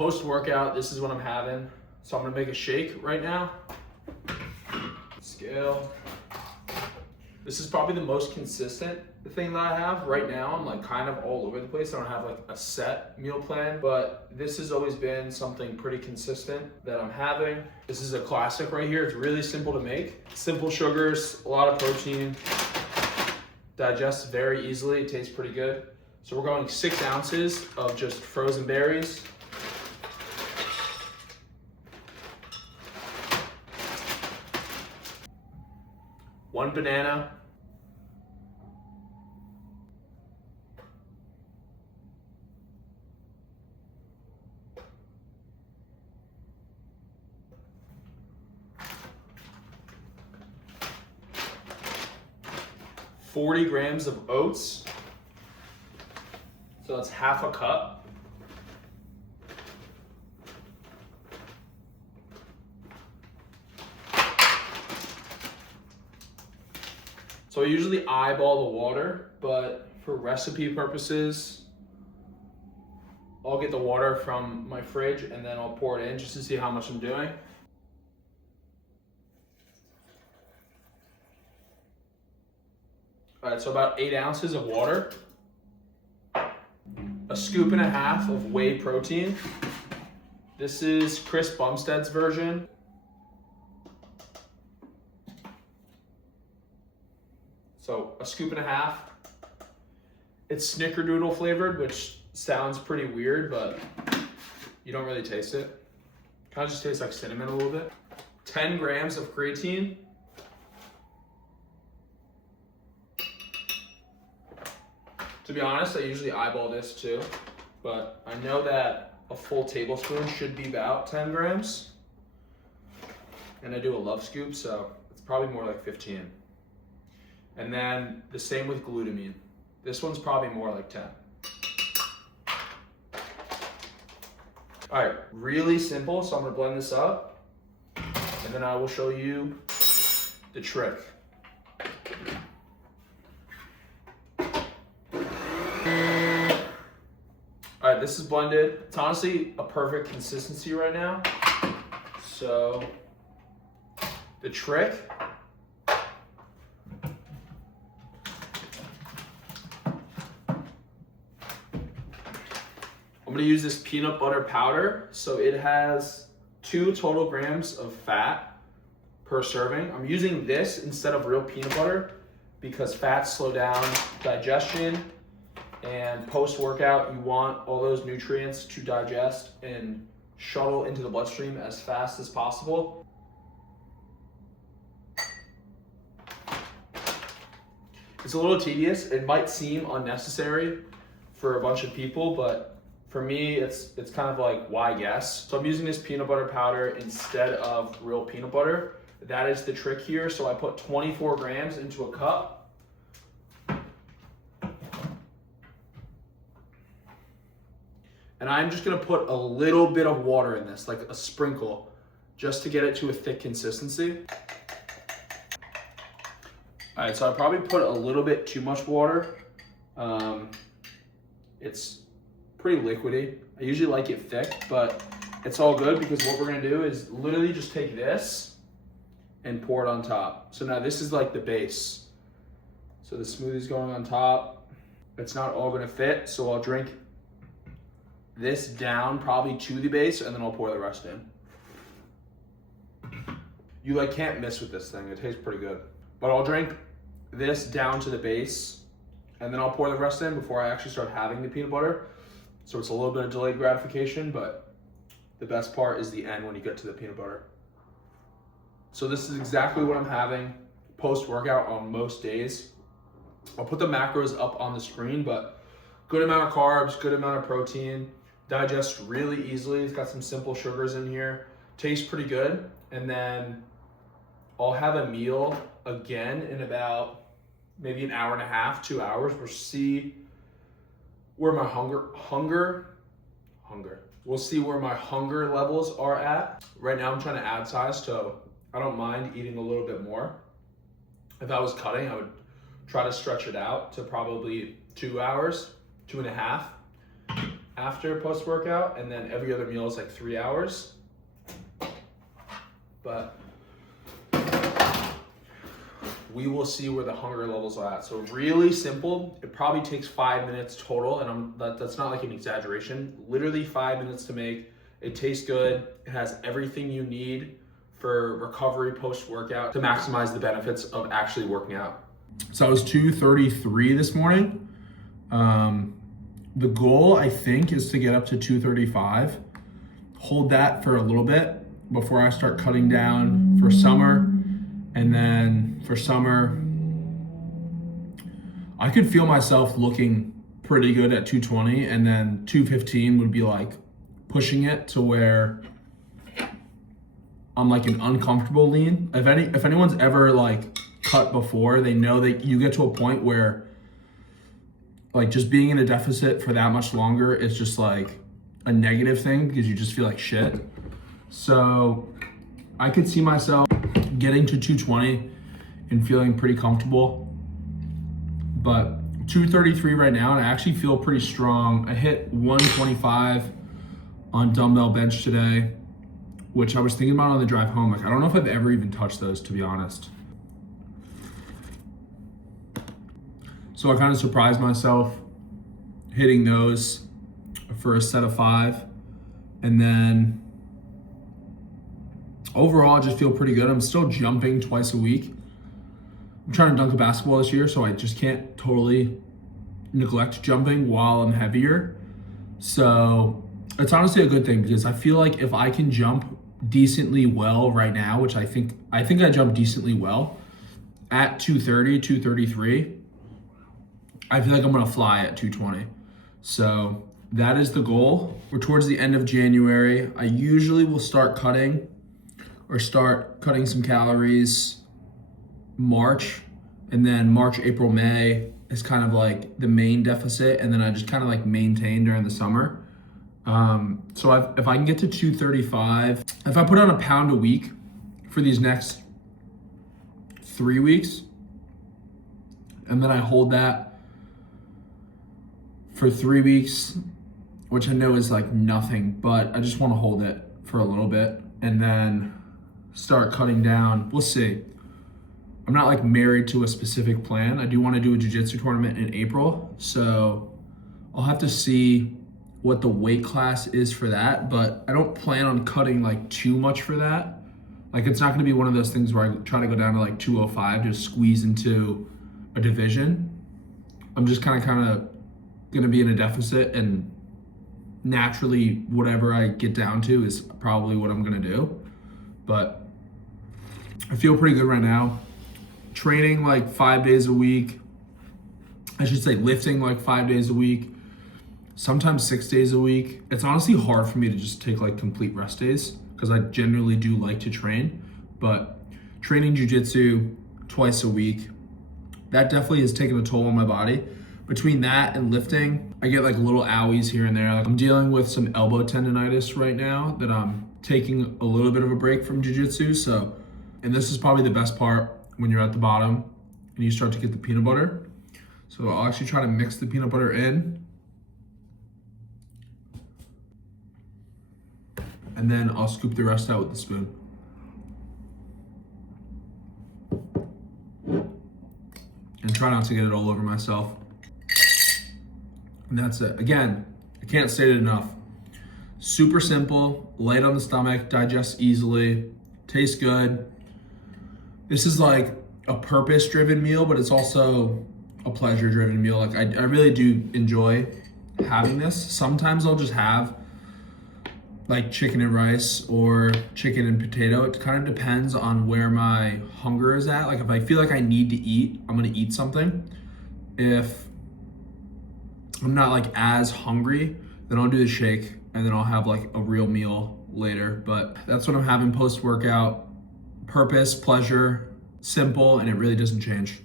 Post-workout, this is what I'm having. So I'm gonna make a shake right now. Scale. This is probably the most consistent thing that I have right now. I'm like kind of all over the place. I don't have like a set meal plan, but this has always been something pretty consistent that I'm having. This is a classic right here. It's really simple to make. Simple sugars, a lot of protein, digests very easily, it tastes pretty good. So we're going 6 ounces of just frozen berries. One banana. $40 grams of oats. So that's half a cup. So I usually eyeball the water, but for recipe purposes, I'll get the water from my fridge and then I'll pour it in just to see how much I'm doing. All right, so about 8 ounces of water, a scoop and a half of whey protein. This is Chris Bumstead's version. So a scoop and a half. It's snickerdoodle flavored, which sounds pretty weird, but you don't really taste it. Kind of just tastes like cinnamon a little bit. 10 grams of creatine. To be honest, I usually eyeball this too, but I know that a full tablespoon should be about 10 grams. And I do a love scoop, so it's probably more like 15. And then the same with glutamine. This one's probably more like 10. All right, really simple. So I'm gonna blend this up and then I will show you the trick. All right, this is blended. It's honestly a perfect consistency right now. So the trick, I'm gonna use this peanut butter powder. So it has 2 total grams of fat per serving. I'm using this instead of real peanut butter because fats slow down digestion, and post-workout, you want all those nutrients to digest and shuttle into the bloodstream as fast as possible. It's a little tedious. It might seem unnecessary for a bunch of people, but for me, it's kind of like, why guess? So I'm using this peanut butter powder instead of real peanut butter. That is the trick here. So I put 24 grams into a cup. And I'm just gonna put a little bit of water in this, like a sprinkle, just to get it to a thick consistency. All right, so I probably put a little bit too much water. It's pretty liquidy. I usually like it thick, but it's all good because what we're gonna do is literally just take this and pour it on top. So now this is like the base. So the smoothie's going on top. It's not all gonna fit, so I'll drink this down probably to the base and then I'll pour the rest in. You like can't miss with this thing. It tastes pretty good. But I'll drink this down to the base and then I'll pour the rest in before I actually start having the peanut butter. So it's a little bit of delayed gratification, but the best part is the end when you get to the peanut butter. So this is exactly what I'm having post-workout on most days. I'll put the macros up on the screen, but good amount of carbs, good amount of protein, digests really easily. It's got some simple sugars in here. Tastes pretty good. And then I'll have a meal again in about maybe an hour and a half, 2 hours. We'll see where my We'll see where my hunger levels are at. Right now I'm trying to add size, so I don't mind eating a little bit more. If I was cutting, I would try to stretch it out to probably 2 hours, 2.5. after post-workout, and then every other meal is like 3 hours. But we will see where the hunger levels are at. So really simple. It probably takes 5 minutes total, and that's not like an exaggeration. Literally 5 minutes to make. It tastes good. It has everything you need for recovery post-workout to maximize the benefits of actually working out. So I was 233 this morning. The goal, I think, is to get up to 235. Hold that for a little bit before I start cutting down for summer. And then for summer, I could feel myself looking pretty good at 220, and then 215 would be like pushing it to where I'm like an uncomfortable lean. If anyone's ever like cut before, they know that you get to a point where like just being in a deficit for that much longer is just like a negative thing because you just feel like shit. So I could see myself getting to 220 and feeling pretty comfortable, but 233 right now, and I actually feel pretty strong. I hit 125 on dumbbell bench today, which I was thinking about on the drive home. Like, I don't know if I've ever even touched those, to be honest. So I kind of surprised myself hitting those for a set of 5. And then overall, I just feel pretty good. I'm still jumping twice a week. I'm trying to dunk a basketball this year, so I just can't totally neglect jumping while I'm heavier. So it's honestly a good thing because I feel like if I can jump decently well right now, which I think I jump decently well at 230, 233, I feel like I'm gonna fly at 220. So that is the goal. We're towards the end of January. I usually will start cutting some calories March, and then March, April, May is kind of like the main deficit, and then I just kind of like maintain during the summer. So if I can get to 235, if I put on a pound a week for these next 3 weeks, and then I hold that for 3 weeks, which I know is like nothing, but I just want to hold it for a little bit and then start cutting down. We'll see. I'm not like married to a specific plan. I do want to do a jiu-jitsu tournament in April, so I'll have to see what the weight class is for that, but I don't plan on cutting like too much for that. Like, it's not going to be one of those things where I try to go down to like 205 to squeeze into a division. I'm just kind of going to be in a deficit, and naturally whatever I get down to is probably what I'm going to do. But I feel pretty good right now. Training like 5 days a week. I should say lifting like 5 days a week. Sometimes 6 days a week. It's honestly hard for me to just take like complete rest days because I generally do like to train, but training jiu-jitsu twice a week, that definitely has taken a toll on my body. Between that and lifting, I get like little owies here and there. Like, I'm dealing with some elbow tendonitis right now that I'm taking a little bit of a break from jiu-jitsu. So, and this is probably the best part when you're at the bottom and you start to get the peanut butter. So I'll actually try to mix the peanut butter in, and then I'll scoop the rest out with the spoon. And try not to get it all over myself. And that's it. Again, I can't state it enough. Super simple, light on the stomach, digests easily, tastes good. This is like a purpose-driven meal, but it's also a pleasure-driven meal. Like, I really do enjoy having this. Sometimes I'll just have like chicken and rice or chicken and potato. It kind of depends on where my hunger is at. Like, if I feel like I need to eat, I'm gonna eat something. If I'm not like as hungry, then I'll do the shake and then I'll have like a real meal later. But that's what I'm having post-workout. Purpose, pleasure, simple, and it really doesn't change.